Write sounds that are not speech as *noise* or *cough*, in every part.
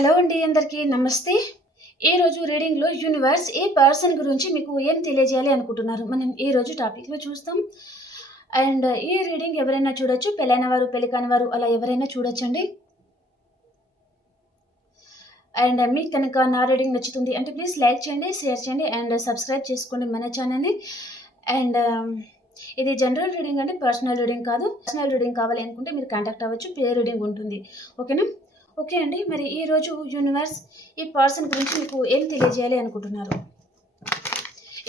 Hello అండి అందరికీ నమస్తే. ఈరోజు రీడింగ్లో యూనివర్స్ ఏ పర్సన్ గురించి మీకు ఏం తెలియజేయాలి అనుకుంటున్నారు? మనం ఈరోజు టాపిక్లో చూస్తాం. అండ్ ఈ రీడింగ్ ఎవరైనా చూడొచ్చు పెళ్ళైన వారు పెళ్ళి వారు అలా ఎవరైనా చూడొచ్చండి. అండ్ మీకు కనుక నా రీడింగ్ నచ్చుతుంది అంటే ప్లీజ్ లైక్ చేయండి షేర్ చేయండి అండ్ సబ్స్క్రైబ్ చేసుకోండి మన ఛానల్ని. అండ్ um, ఇది జనరల్ రీడింగ్ అండి పర్సనల్ రీడింగ్ కాదు. పర్సనల్ రీడింగ్ కావాలి అనుకుంటే మీరు కాంటాక్ట్ అవ్వచ్చు పే రీడింగ్ ఉంటుంది. ఓకేనా? ఓకే అండి. మరి ఈరోజు యూనివర్స్ ఈ పర్సన్ గురించి మీకు ఏం తెలియజేయాలి అనుకుంటున్నారు?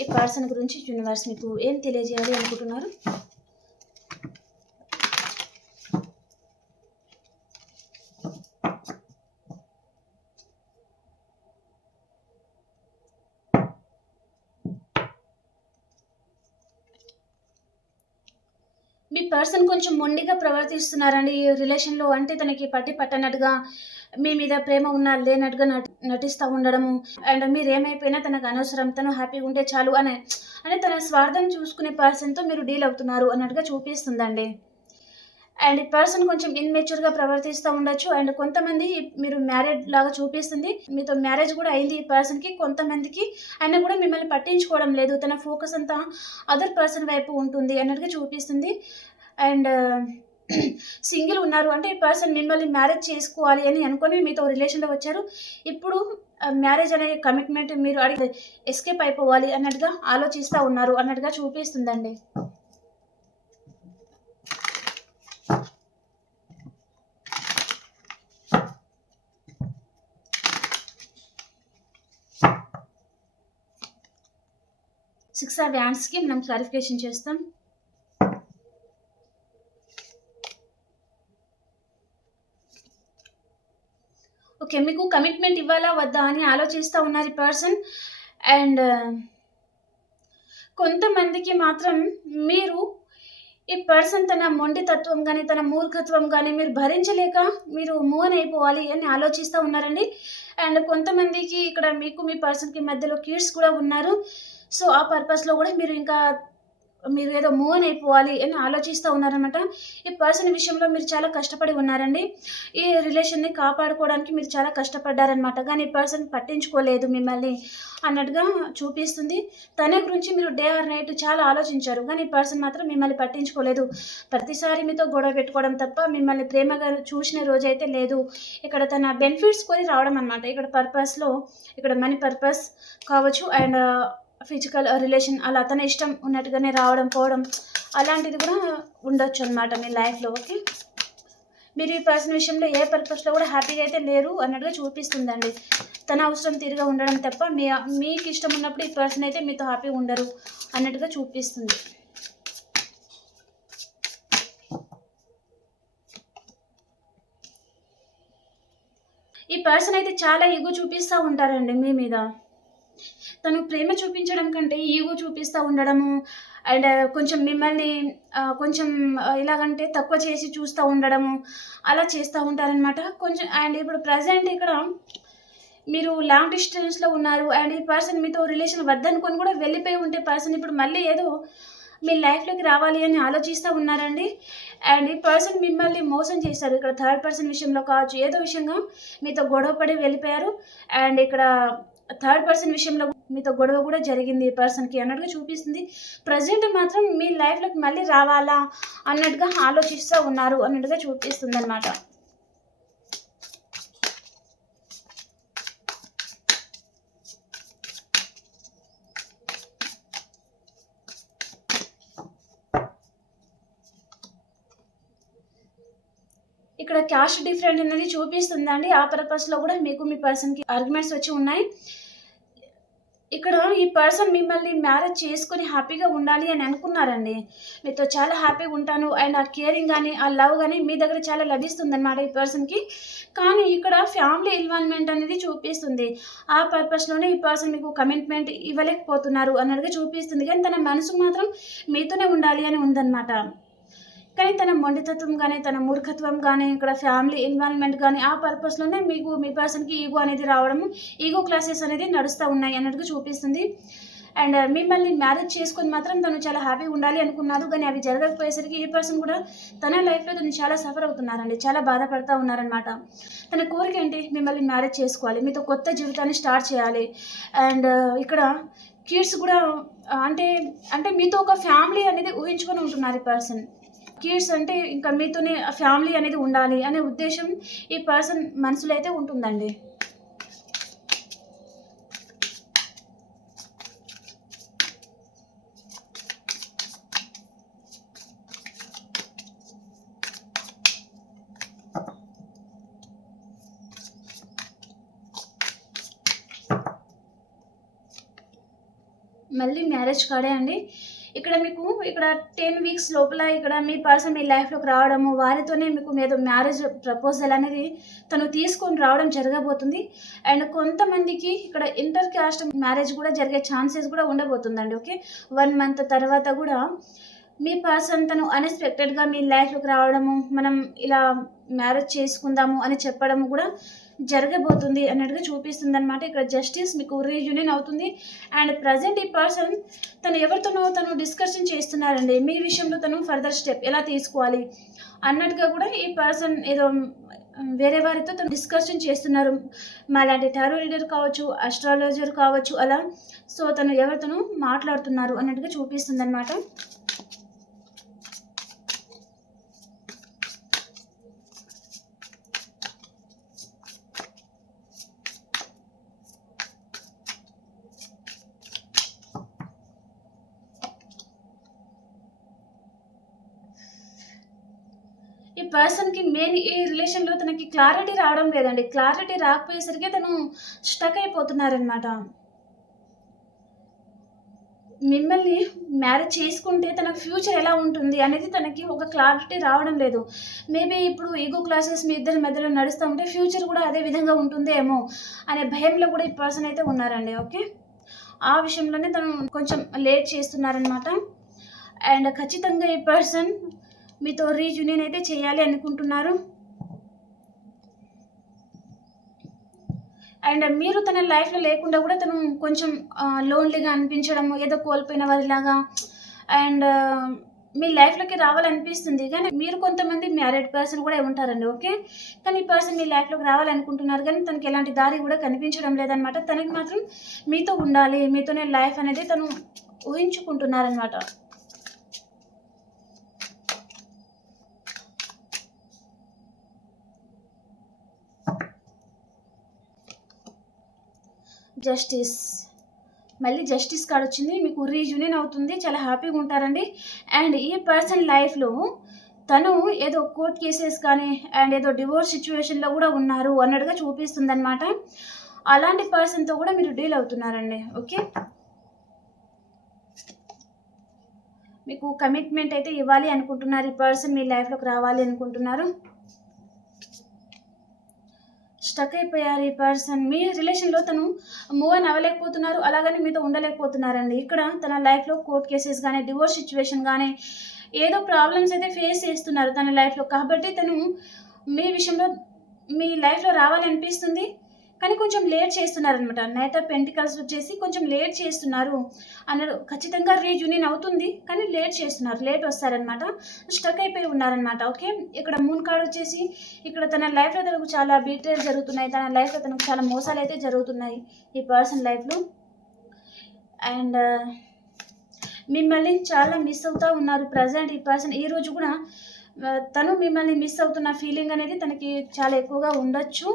ఈ పర్సన్ గురించి యూనివర్స్ మీకు ఏం తెలియజేయాలి అనుకుంటున్నారు? పర్సన్ కొంచెం మొండిగా ప్రవర్తిస్తున్నారండి ఈ రిలేషన్లో. అంటే తనకి పట్టి పట్టనట్టుగా మీ మీద ప్రేమ ఉన్నా లేనట్టుగా నటిస్తూ ఉండడము. అండ్ మీరు ఏమైపోయినా తనకు అనవసరం తను హ్యాపీగా ఉంటే చాలు అనే అంటే తన స్వార్థం చూసుకునే పర్సన్తో మీరు డీల్ అవుతున్నారు అన్నట్టుగా చూపిస్తుందండి. అండ్ ఈ పర్సన్ కొంచెం ఇన్మెచ్యూర్గా ప్రవర్తిస్తూ ఉండొచ్చు. అండ్ కొంతమంది మీరు మ్యారేడ్ లాగా చూపిస్తుంది. మీతో మ్యారేజ్ కూడా అయింది ఈ పర్సన్కి. కొంతమందికి అయినా కూడా మిమ్మల్ని పట్టించుకోవడం లేదు. తన ఫోకస్ అంతా అదర్ పర్సన్ వైపు ఉంటుంది అన్నట్టుగా చూపిస్తుంది. అండ్ *clears throat* సింగిల్ ఉన్నారు. అంటే ఈ పర్సన్ మిమ్మల్ని మ్యారేజ్ చేసుకోవాలి అని అనుకొని మీతో రిలేషన్లో వచ్చారు. ఇప్పుడు మ్యారేజ్ అనే కమిట్మెంట్ మీరు అడిగి ఎస్కేప్ అయిపోవాలి అన్నట్టుగా ఆలోచిస్తూ ఉన్నారు అన్నట్టుగా చూపిస్తుందండి. సిక్స్ ఆ వ్యాన్స్కి మనం క్లారిఫికేషన్ చేస్తాం ఓకే మీకు కమిట్మెంట్ ఇవ్వాలా వద్దా అని ఆలోచిస్తూ ఉన్నారు ఈ పర్సన్. అండ్ కొంతమందికి మాత్రం మీరు ఈ పర్సన్ తన మొండితత్వం కానీ తన మూర్ఖత్వం కానీ మీరు భరించలేక మీరు మూవ్ అయిపోవాలి అని ఆలోచిస్తూ ఉన్నారండి. అండ్ కొంతమందికి ఇక్కడ మీకు మీ పర్సన్కి మధ్యలో కిడ్స్ కూడా ఉన్నారు. సో ఆ పర్పస్లో కూడా మీరు ఇంకా మీరు ఏదో మూవ్ అయిపోవాలి అని ఆలోచిస్తూ ఉన్నారనమాట ఈ పర్సన్ విషయంలో మీరు చాలా కష్టపడి ఉన్నారండి. ఈ రిలేషన్ని కాపాడుకోవడానికి మీరు చాలా కష్టపడ్డారనమాట కానీ ఈ పర్సన్ పట్టించుకోలేదు మిమ్మల్ని అన్నట్టుగా చూపిస్తుంది. తన గురించి మీరు డే ఆర్ నైట్ చాలా ఆలోచించారు. కానీ ఈ పర్సన్ మాత్రం మిమ్మల్ని పట్టించుకోలేదు. ప్రతిసారి మీతో గొడవ పెట్టుకోవడం తప్ప మిమ్మల్ని ప్రేమగా చూసిన రోజైతే లేదు. ఇక్కడ తన బెనిఫిట్స్ కొని రావడం అనమాట ఇక్కడ పర్పస్లో ఇక్కడ మనీ పర్పస్ కావచ్చు అండ్ ఫిజికల్ రిలేషన్ uh, అలా తన ఇష్టం ఉన్నట్టుగానే రావడం పోవడం అలాంటిది కూడా ఉండొచ్చు అనమాట మీ లైఫ్లో ఓకే మీరు ఈ పర్సన్ విషయంలో ఏ పర్పస్లో కూడా హ్యాపీగా అయితే లేరు అన్నట్టుగా చూపిస్తుందండి. తన అవసరం తీరుగా ఉండడం తప్ప మీ మీకు ఇష్టం ఉన్నప్పుడు ఈ పర్సన్ అయితే మీతో హ్యాపీగా ఉండరు అన్నట్టుగా చూపిస్తుంది. ఈ పర్సన్ అయితే చాలా ఈగో చూపిస్తూ ఉంటారండి మీ మీద. తను ప్రేమ చూపించడం కంటే ఈగో చూపిస్తూ ఉండడము అండ్ కొంచెం మిమ్మల్ని కొంచెం ఎలాగంటే తక్కువ చేసి చూస్తూ ఉండడము అలా చేస్తూ ఉంటారనమాట కొంచెం అండ్ ఇప్పుడు ప్రజెంట్ ఇక్కడ మీరు లాంగ్ డిస్టెన్స్లో ఉన్నారు అండ్ ఈ పర్సన్ మీతో రిలేషన్ వద్దనుకొని కూడా వెళ్ళిపోయి ఉంటే పర్సన్ ఇప్పుడు మళ్ళీ ఏదో మీ లైఫ్లోకి రావాలి అని ఆలోచిస్తూ ఉన్నారండి. అండ్ ఈ పర్సన్ మిమ్మల్ని మోసం చేశారు. ఇక్కడ థర్డ్ పర్సన్ విషయంలో కావచ్చు ఏదో విషయంగా మీతో గొడవ పడి వెళ్ళిపోయారు. అండ్ ఇక్కడ థర్డ్ పర్సన్ విషయంలో మీతో గొడవ కూడా జరిగింది ఈ పర్సన్కి అన్నట్టుగా చూపిస్తుంది. ప్రజెంట్ మాత్రం మీ లైఫ్లోకి మళ్ళీ రావాలా అన్నట్టుగా ఆలోచిస్తూ ఉన్నారు అన్నట్టుగా చూపిస్తుంది అనమాట ఇక్కడ క్యాస్ట్ డిఫరెంట్ అనేది చూపిస్తుందండి. ఆ పర్పస్లో కూడా మీకు మీ పర్సన్కి ఆర్గ్యుమెంట్స్ వచ్చి ఉన్నాయి. ఇక్కడ ఈ పర్సన్ మిమ్మల్ని మ్యారేజ్ చేసుకుని హ్యాపీగా ఉండాలి అని అనుకున్నారండి. మీతో చాలా హ్యాపీగా ఉంటాను. అండ్ ఆ కేరింగ్ కానీ ఆ లవ్ కానీ మీ దగ్గర చాలా లభిస్తుంది అనమాట ఈ పర్సన్కి కానీ ఇక్కడ ఫ్యామిలీ ఇన్వాల్వ్మెంట్ అనేది చూపిస్తుంది. ఆ పర్పస్లోనే ఈ పర్సన్ మీకు కమిట్మెంట్ ఇవ్వలేకపోతున్నారు అన్నట్టుగా చూపిస్తుంది. కానీ తన మనసు మాత్రం మీతోనే ఉండాలి అని ఉందన్నమాట. కానీ తన మొండితత్వం కానీ తన మూర్ఖత్వం కానీ ఇక్కడ ఫ్యామిలీ ఎన్వైరన్మెంట్ కానీ ఆ పర్పస్లోనే మీకు మీ పర్సన్కి ఈగో అనేది రావడము ఈగో క్లాసెస్ అనేది నడుస్తూ ఉన్నాయి అన్నట్టుగా చూపిస్తుంది. అండ్ uh, మిమ్మల్ని మ్యారేజ్ చేసుకొని మాత్రం తను చాలా హ్యాపీగా ఉండాలి అనుకున్నారు. కానీ అవి జరగకపోయేసరికి ఈ పర్సన్ కూడా తన లైఫ్లో తను చాలా సఫర్ అవుతున్నారండి. చాలా బాధపడుతూ ఉన్నారనమాట తన కోరిక ఏంటి? మిమ్మల్ని మ్యారేజ్ చేసుకోవాలి. మీతో కొత్త జీవితాన్ని స్టార్ట్ చేయాలి. అండ్ uh, ఇక్కడ కిడ్స్ కూడా uh, అంటే అంటే మీతో ఒక ఫ్యామిలీ అనేది ఊహించుకొని ఉంటున్నారు ఈ పర్సన్ కిడ్స్ అంటే ఇంకా మీతోనే ఫ్యామిలీ అనేది ఉండాలి అనే ఉద్దేశం ఈ పర్సన్ మనసులో అయితే ఉంటుందండి. మళ్ళీ మ్యారేజ్ కాడే అండి. ఇక్కడ మీకు ఇక్కడ టెన్ వీక్స్ లోపల ఇక్కడ మీ పర్సన్ మీ లైఫ్లోకి రావడము వారితోనే మీకు మీద మ్యారేజ్ ప్రపోజల్ అనేది తను తీసుకొని రావడం జరగబోతుంది. అండ్ కొంతమందికి ఇక్కడ ఇంటర్ క్యాస్ట్ మ్యారేజ్ కూడా జరిగే ఛాన్సెస్ కూడా ఉండబోతుందండి ఓకే వన్ మంత్ తర్వాత కూడా మీ పర్సన్ తను అన్ఎక్స్పెక్టెడ్గా మీ లైఫ్లోకి రావడము మనం ఇలా మ్యారేజ్ చేసుకుందాము అని చెప్పడము కూడా జరగబోతుంది అన్నట్టుగా చూపిస్తుంది అనమాట ఇక్కడ జస్టిస్ మీకు రీయూనియన్ అవుతుంది. అండ్ ప్రజెంట్ ఈ పర్సన్ తను ఎవరితోనో తను డిస్కషన్ చేస్తున్నారండి. మీ విషయంలో తను ఫర్దర్ స్టెప్ ఎలా తీసుకోవాలి అన్నట్టుగా కూడా ఈ పర్సన్ ఏదో వేరే వారితో తను డిస్కషన్ చేస్తున్నారు. మాలాంటి టారో రీడర్ కావచ్చు అస్ట్రాలజర్ కావచ్చు అలా. సో తను ఎవరితోనూ మాట్లాడుతున్నారు అన్నట్టుగా చూపిస్తుంది అనమాట తనకి మెయిన్ ఈ రిలేషన్లో తనకి క్లారిటీ రావడం లేదండి. క్లారిటీ రాకపోయేసరికి తను స్టక్ అయిపోతున్నారనమాట మిమ్మల్ని మ్యారేజ్ చేసుకుంటే తన ఫ్యూచర్ ఎలా ఉంటుంది అనేది తనకి ఒక క్లారిటీ రావడం లేదు. మేబీ ఇప్పుడు ఈగో క్లాసెస్ మీ ఇద్దరి మధ్యలో నడుస్తూ ఉంటే ఫ్యూచర్ కూడా అదే విధంగా ఉంటుందేమో అనే భయంలో కూడా ఈ పర్సన్ అయితే ఉన్నారండి ఓకే? ఆ విషయంలోనే తను కొంచెం లేట్ చేస్తున్నారనమాట అండ్ ఖచ్చితంగా ఈ పర్సన్ మీతో రీజూనియన్ అయితే చేయాలి అనుకుంటున్నారు. అండ్ మీరు తన లైఫ్లో లేకుండా కూడా తను కొంచెం లోన్లీగా అనిపించడం ఏదో కోల్పోయిన వారిలాగా అండ్ మీ లైఫ్లోకి రావాలనిపిస్తుంది. కానీ మీరు కొంతమంది మ్యారీడ్ పర్సన్ కూడా ఉంటారండి ఓకే? కానీ ఈ పర్సన్ మీ లైఫ్లోకి రావాలనుకుంటున్నారు కానీ తనకి ఎలాంటి దారి కూడా కనిపించడం లేదనమాట తనకి మాత్రం మీతో ఉండాలి మీతోనే లైఫ్ అనేది తను ఊహించుకుంటున్నారనమాట జస్టిస్. మళ్ళీ జస్టిస్ కార్డ్ వచ్చింది. మీకు రీజూనియన్ అవుతుంది. చాలా హ్యాపీగా ఉంటారండి. అండ్ ఈ పర్సన్ లైఫ్లో తను ఏదో కోర్ట్ కేసెస్ కానీ అండ్ ఏదో డివోర్స్ సిచ్యువేషన్లో కూడా ఉన్నారు అన్నట్టుగా చూపిస్తుంది అనమాట అలాంటి పర్సన్తో కూడా మీరు డీల్ అవుతున్నారండి. ఓకే? మీకు కమిట్మెంట్ అయితే ఇవ్వాలి అనుకుంటున్నారు. ఈ పర్సన్ మీ లైఫ్లోకి రావాలి అనుకుంటున్నారు. స్టక్ అయిపోయారు ఈ పర్సన్ మీ రిలేషన్లో తను మూవ్ అని అవ్వలేకపోతున్నారు అలాగని మీతో ఉండలేకపోతున్నారండి. ఇక్కడ తన లైఫ్లో కోర్ట్ కేసెస్ కానీ డివోర్స్ సిచ్యువేషన్ కానీ ఏదో ప్రాబ్లమ్స్ అయితే ఫేస్ చేస్తున్నారు తన లైఫ్లో కాబట్టి తను మీ విషయంలో మీ లైఫ్లో రావాలనిపిస్తుంది. కానీ కొంచెం లేట్ చేస్తున్నారనమాట నైట్ ఆఫ్ పెంటికల్స్ వచ్చేసి కొంచెం లేట్ చేస్తున్నారు అన్నారు ఖచ్చితంగా రీయూనియన్ అవుతుంది కానీ లేట్ చేస్తున్నారు. లేట్ వస్తారనమాట స్టక్ అయిపోయి ఉన్నారనమాట ఓకే? ఇక్కడ మూన్ కార్డ్ వచ్చేసి ఇక్కడ తన లైఫ్లో తనకు చాలా బీట్రేల్ జరుగుతున్నాయి. తన లైఫ్లో తనకు చాలా మోసాలు అయితే జరుగుతున్నాయి ఈ పర్సన్ లైఫ్లో. అండ్ మిమ్మల్ని చాలా మిస్ అవుతూ ఉన్నారు ప్రజెంట్ ఈ పర్సన్. ఈ రోజు కూడా తను మిమ్మల్ని మిస్ అవుతున్న ఫీలింగ్ అనేది తనకి చాలా ఎక్కువగా ఉండొచ్చు.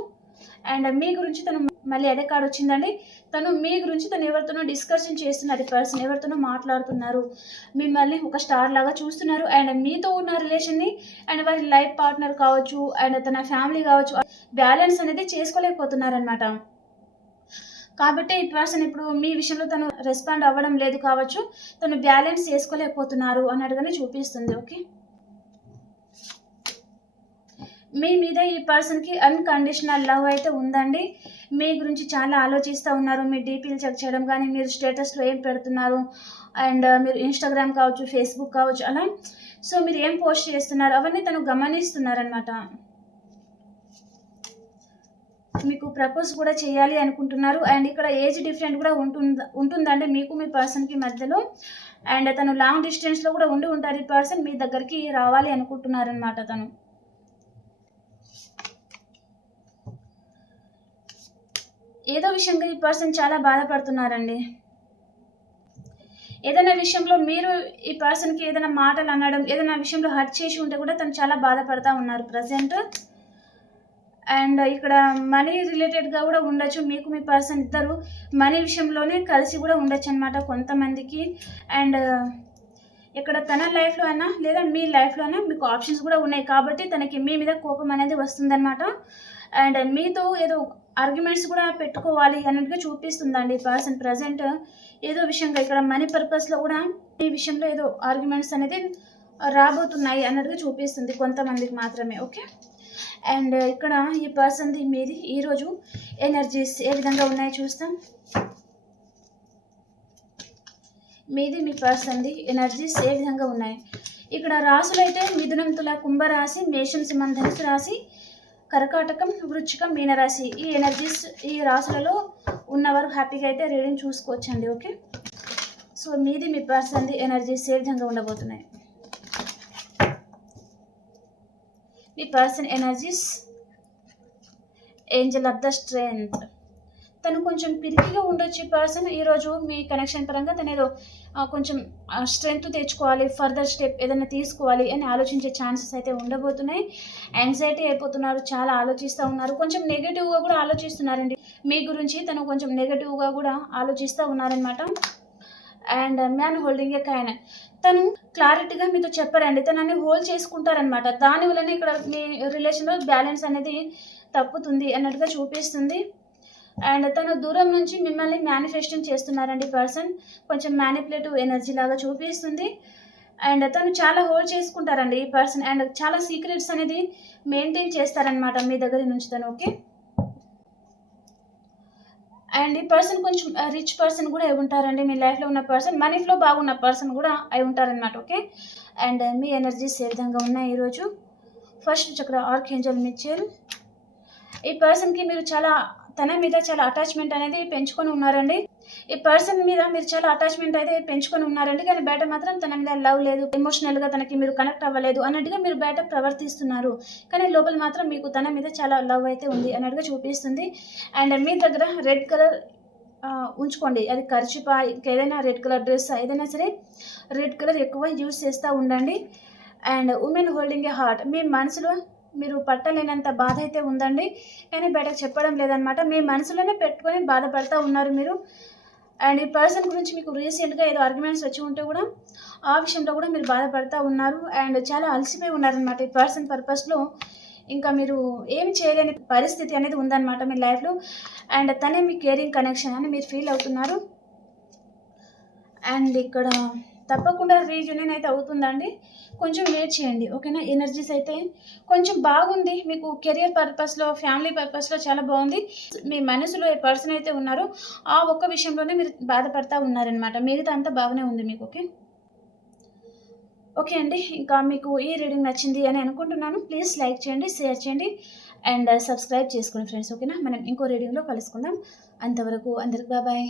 అండ్ మీ గురించి తను మళ్ళీ అదే కార్డు వచ్చిందండి. తను మీ గురించి తను ఎవరితోనో డిస్కషన్ చేస్తున్నారు ఈ పర్సన్ ఎవరితోనో మాట్లాడుతున్నారు. మిమ్మల్ని ఒక స్టార్ లాగా చూస్తున్నారు. అండ్ మీతో ఉన్న రిలేషన్ని అండ్ వారి లైఫ్ పార్ట్నర్ కావచ్చు అండ్ తన ఫ్యామిలీ కావచ్చు బ్యాలెన్స్ అనేది చేసుకోలేకపోతున్నారనమాట కాబట్టి ఈ పర్సన్ ఇప్పుడు మీ విషయంలో తను రెస్పాండ్ అవ్వడం లేదు కావచ్చు. తను బ్యాలెన్స్ చేసుకోలేకపోతున్నారు అన్నట్టుగానే చూపిస్తుంది. ఓకే మీ మీద ఈ పర్సన్కి అన్కండిషనల్ లవ్ అయితే ఉందండి. మీ గురించి చాలా ఆలోచిస్తూ ఉన్నారు. మీ డీపీలు చెక్ చేయడం కానీ మీరు స్టేటస్లో ఏం పెడుతున్నారు? అండ్ uh, మీరు ఇన్స్టాగ్రామ్ కావచ్చు ఫేస్బుక్ కావచ్చు అలా. సో మీరు ఏం పోస్ట్ చేస్తున్నారు? అవన్నీ తను గమనిస్తున్నారనమాట మీకు ప్రపోజ్ కూడా చేయాలి అనుకుంటున్నారు. అండ్ ఇక్కడ ఏజ్ డిఫరెంట్ కూడా ఉంటుంది ఉంటుందండి మీకు మీ పర్సన్కి మధ్యలో. అండ్ తను లాంగ్ డిస్టెన్స్లో కూడా ఉండి ఉంటారు ఈ పర్సన్. మీ దగ్గరికి రావాలి అనుకుంటున్నారనమాట తను. ఏదో విషయంగా ఈ పర్సన్ చాలా బాధపడుతున్నారండి. ఏదైనా విషయంలో మీరు ఈ పర్సన్కి ఏదైనా మాటలు అనడం ఏదైనా విషయంలో హర్ట్ చేసి ఉంటే కూడా తను చాలా బాధపడతా ఉన్నారు ప్రజెంట్. అండ్ ఇక్కడ మనీ రిలేటెడ్గా కూడా ఉండొచ్చు. మీకు మీ పర్సన్ ఇద్దరు మనీ విషయంలోనే కలిసి కూడా ఉండొచ్చు అనమాట కొంతమందికి. అండ్ ఇక్కడ తన లైఫ్లో అయినా లేదా మీ లైఫ్లో అయినా మీకు ఆప్షన్స్ కూడా ఉన్నాయి కాబట్టి తనకి మీ మీద కోపం అనేది వస్తుందన్నమాట. అండ్ మీతో ఏదో ఆర్గ్యుమెంట్స్ కూడా పెట్టుకోవాలి అన్నట్టుగా చూపిస్తుందండి పర్సన్ ప్రజెంట్ ఏదో విషయంగా ఇక్కడ మనీ పర్పస్లో కూడా ఈ విషయంలో ఏదో ఆర్గ్యుమెంట్స్ అనేది రాబోతున్నాయి అన్నట్టుగా చూపిస్తుంది కొంతమందికి మాత్రమే ఓకే అండ్ ఇక్కడ ఈ పర్సన్ది మీది ఈరోజు ఎనర్జీస్ ఏ విధంగా ఉన్నాయో చూస్తాం. మీది మీ పర్సన్ది ఎనర్జీస్ ఏ విధంగా ఉన్నాయి? ఇక్కడ రాసులు అయితే మిథునం తుల కుంభరాశి మేషం సింహం ధనుసు రాశి కర్కాటకం వృచ్చికం మీనరాశి ఈ ఎనర్జీస్ ఈ రాశులలో ఉన్నవారు హ్యాపీగా అయితే రీడింగ్ చూసుకోవచ్చండి ఓకే సో మీది మీ పర్సన్ది ఎనర్జీస్ ఏ విధంగా ఉండబోతున్నాయి? మీ person energies angel of the strength తను కొంచెం పిరికిగా ఉండొచ్చు ఈ పర్సన్ ఈరోజు మీ కనెక్షన్ పరంగా తను ఏదో కొంచెం స్ట్రెంగ్త్ తెచ్చుకోవాలి ఫర్దర్ స్టెప్ ఏదైనా తీసుకోవాలి అని ఆలోచించే ఛాన్సెస్ అయితే ఉండబోతున్నాయి. యాంగ్జైటీ అయిపోతున్నారు చాలా ఆలోచిస్తూ ఉన్నారు. కొంచెం నెగిటివ్గా కూడా ఆలోచిస్తున్నారండి. మీ గురించి తను కొంచెం నెగిటివ్గా కూడా ఆలోచిస్తూ ఉన్నారనమాట అండ్ మ్యాన్ హోల్డింగ్ ఏ కాయన తను క్లారిటీగా మీతో చెప్పారండి. తను అన్ని హోల్డ్ చేసుకుంటారనమాట దాని వలన ఇక్కడ మీ రిలేషన్లో బ్యాలెన్స్ అనేది తప్పుతుంది అన్నట్టుగా చూపిస్తుంది. అండ్ తను దూరం నుంచి మిమ్మల్ని మేనిఫెస్టింగ్ చేస్తున్నారండి పర్సన్ కొంచెం మ్యానిపులేటివ్ ఎనర్జీ లాగా చూపిస్తుంది. అండ్ తను చాలా హోల్డ్ చేసుకుంటారండి ఈ పర్సన్ అండ్ చాలా సీక్రెట్స్ అనేది మెయింటైన్ చేస్తారనమాట మీ దగ్గర నుంచి తను ఓకే అండ్ ఈ పర్సన్ కొంచెం uh, రిచ్ పర్సన్ కూడా అయి ఉంటారండి. మీ లైఫ్లో ఉన్న పర్సన్ మనీ ఫ్లో బాగున్న పర్సన్ కూడా అయి ఉంటారనమాట ఓకే అండ్ మీ ఎనర్జీస్ ఏ విధంగా ఉన్నాయి ఈరోజు? ఫస్ట్ చక్ర ఆర్క్ ఏంజల్ ఈ పర్సన్కి మీరు చాలా తన మీద చాలా అటాచ్మెంట్ అనేది పెంచుకొని ఉన్నారండి. ఈ పర్సన్ మీద మీరు చాలా అటాచ్మెంట్ అయితే పెంచుకొని ఉన్నారండి. కానీ బయట మాత్రం తన మీద లవ్ లేదు ఎమోషనల్గా తనకి మీరు కనెక్ట్ అవ్వలేదు అన్నట్టుగా మీరు బయట ప్రవర్తిస్తున్నారు. కానీ లోపల మాత్రం మీకు తన మీద చాలా లవ్ అయితే ఉంది అన్నట్టుగా చూపిస్తుంది. అండ్ మీ దగ్గర రెడ్ కలర్ ఉంచుకోండి. అది ఖర్చుపా ఇంకేదైనా రెడ్ కలర్ డ్రెస్ ఏదైనా సరే రెడ్ కలర్ ఎక్కువ యూజ్ చేస్తూ ఉండండి. And women holding a heart మీ మనసులో మీరు పట్టలేనంత బాధ అయితే ఉందండి. కానీ బయటకు చెప్పడం లేదనమాట మీ మనసులోనే పెట్టుకొని బాధపడతా ఉన్నారు మీరు. అండ్ ఈ పర్సన్ గురించి మీకు రీసెంట్గా ఏదో ఆర్గ్యుమెంట్స్ వచ్చి ఉంటే కూడా ఆ విషయంలో కూడా మీరు బాధపడతా ఉన్నారు. అండ్ చాలా అలసిపోయి ఉన్నారనమాట ఈ పర్సన్ పర్పస్లో. ఇంకా మీరు ఏం చేయలేని పరిస్థితి అనేది ఉందన్నమాట మీ లైఫ్లో. అండ్ తనే మీ కేరింగ్ కనెక్షన్ అని మీరు ఫీల్ అవుతున్నారు. అండ్ ఇక్కడ తప్పకుండా రీయూనియన్ అయితే అవుతుందండి. కొంచెం వెయిట్ చేయండి ఓకేనా? ఎనర్జీస్ అయితే కొంచెం బాగుంది. మీకు కెరియర్ పర్పస్లో ఫ్యామిలీ పర్పస్లో చాలా బాగుంది. మీ మనసులో ఏ పర్సన్ అయితే ఉన్నారో ఆ ఒక్క విషయంలోనే మీరు బాధపడతా ఉన్నారనమాట మిగతా అంతా బాగానే ఉంది మీకు ఓకే? ఓకే అండి ఇంకా మీకు ఈ రీడింగ్ నచ్చింది అని అనుకుంటున్నాను. ప్లీజ్ లైక్ చేయండి షేర్ చేయండి అండ్ సబ్స్క్రైబ్ చేసుకోండి ఫ్రెండ్స్ ఓకేనా? మనం ఇంకో రీడింగ్లో కలుసుకుందాం. అంతవరకు అందరికి బాబాయ్